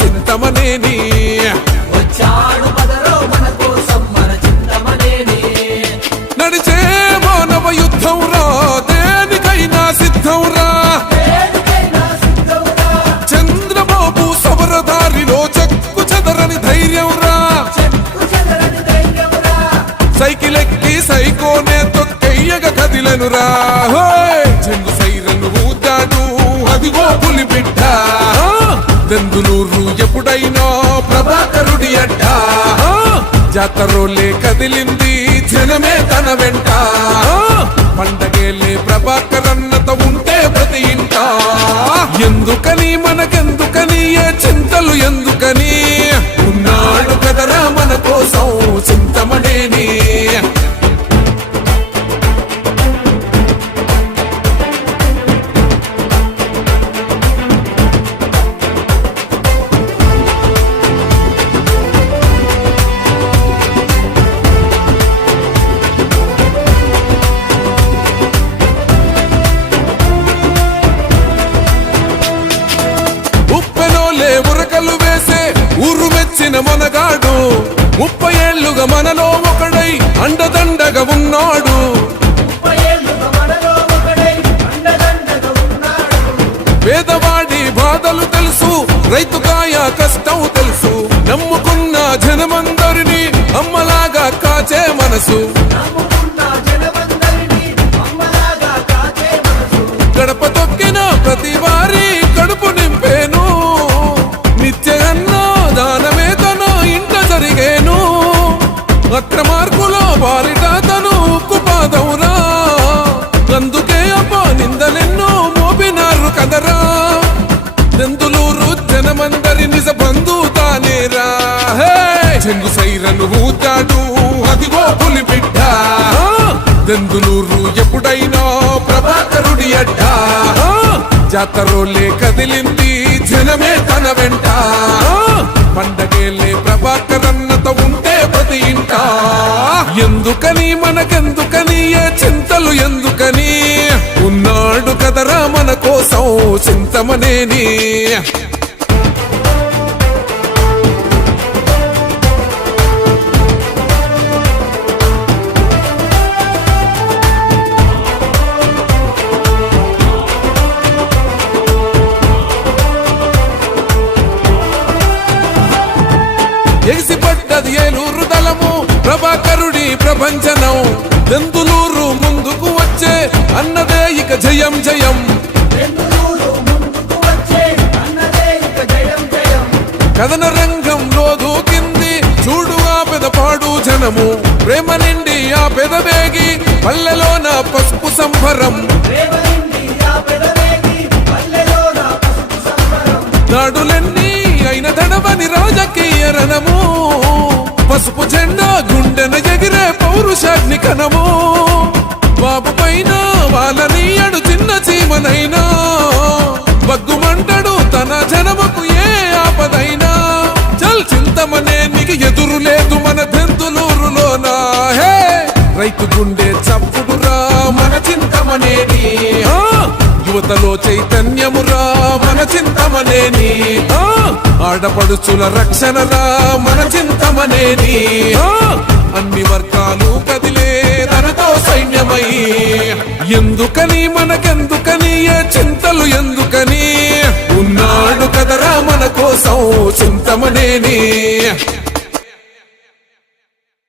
చింతమనేని వచ్చాడు బదరో మన కోసం మన చింతమనేని నడిచే మానవ యుద్ధం రా దేనికైనా సిద్ధం రా చంద్రబాబు సబరదారిలో చెక్కు చెదరని ధైర్యం రా సైకిల్ ఎక్కి సైకోనే తొక్కెయ్యగ కదిలెనురా చెంగు సైరను ఊదాడు అదిగో పులి బిడ్డ దెందులూరు ఎప్పుడైనా ప్రభాకరుడి అడ్డ జాతరోలే కదిలింది జనమే తన వెంట పండగేలే ప్రభాకరన్నత ఉంటే ప్రతి ఇంట ఎందుకని మనకెందుకని ఏ చింతలు ఎందుకని ఉన్నాడు కదరా మన కోసం చింతమనేని ఉరకలు వేసే ఊరు మెచ్చిన మనగాడు 30 ఏళ్లుగా మనలో ఒకడై అండదండగా ఉన్నాడు పేదవాడి బాధలు తెలుసు రైతుకాయ కష్టం తెలుసు నమ్ముకున్న జనమందరినీ అమ్మలాగా కాచే మనసు గడప తొక్కిన ప్రతి వారి కడుపు నింపేను దానమే తన ఇంట జరిగేను అక్రమార్కులో బారిట తను ఉక్కుపాదవురా అందుకే అబ్బా నిందలెన్నో మోపినారు కదరా దెందులూరు జనమందరి నిజ బంధు తానేరా చెంగు సైరను ఊతాడు అదిగో పులి బిడ్డ దెందులూరు ఎప్పుడైనా ప్రభాకరుడి అడ్డ జాతరోలే కదిలింది జనమే తన వెంట పండగేలే ప్రభాకరన్నత ఉంటే ప్రతి ఇంట ఎందుకని మనకెందుకని ఏ చింతలు ఎందుకని ఉన్నాడు కదరా మన కోసం చింతమనేని ఎగిసిపడ్డది ఏలూరు దళము ప్రభాకరుడి ప్రభంజనం దెందులూరు ముందుకు వచ్చే అన్నదే ఇక జయం జయం కథన రంగంలో దూకింది చూడు ఆ పెదపాడు జనము ప్రేమ నిండి ఆ పెదవేగి పల్లెలోన పసుపు సంభరం నాడులెన్ని అయిన తడవని రాజకీయ రణము పసుపు జెండా గుండెన ఎగిరే పౌరుషాగ్ని కనము బాబు పైన వాళ్ళని అడు చిన్న చీమనైనా బగ్గుమంటడు తన జనముకు ఏ ఆపదైనా చల్ చింతమనేనికి ఎదురు లేదు మన దెందులూరులోనా హే రైతు గుండె చప్పుడురా మన చింతమనేని యువతలో చైతన్యమురా మన చింతమనేని ఆడపడుచుల రక్షణరా మన చింతమనేని అన్ని వర్గాలు కదిలే తనతో సైన్యమై ఎందుకని మనకెందుకని ఏ చింతలు ఎందుకని ఉన్నాడు కదరా మన కోసం చింతమనేని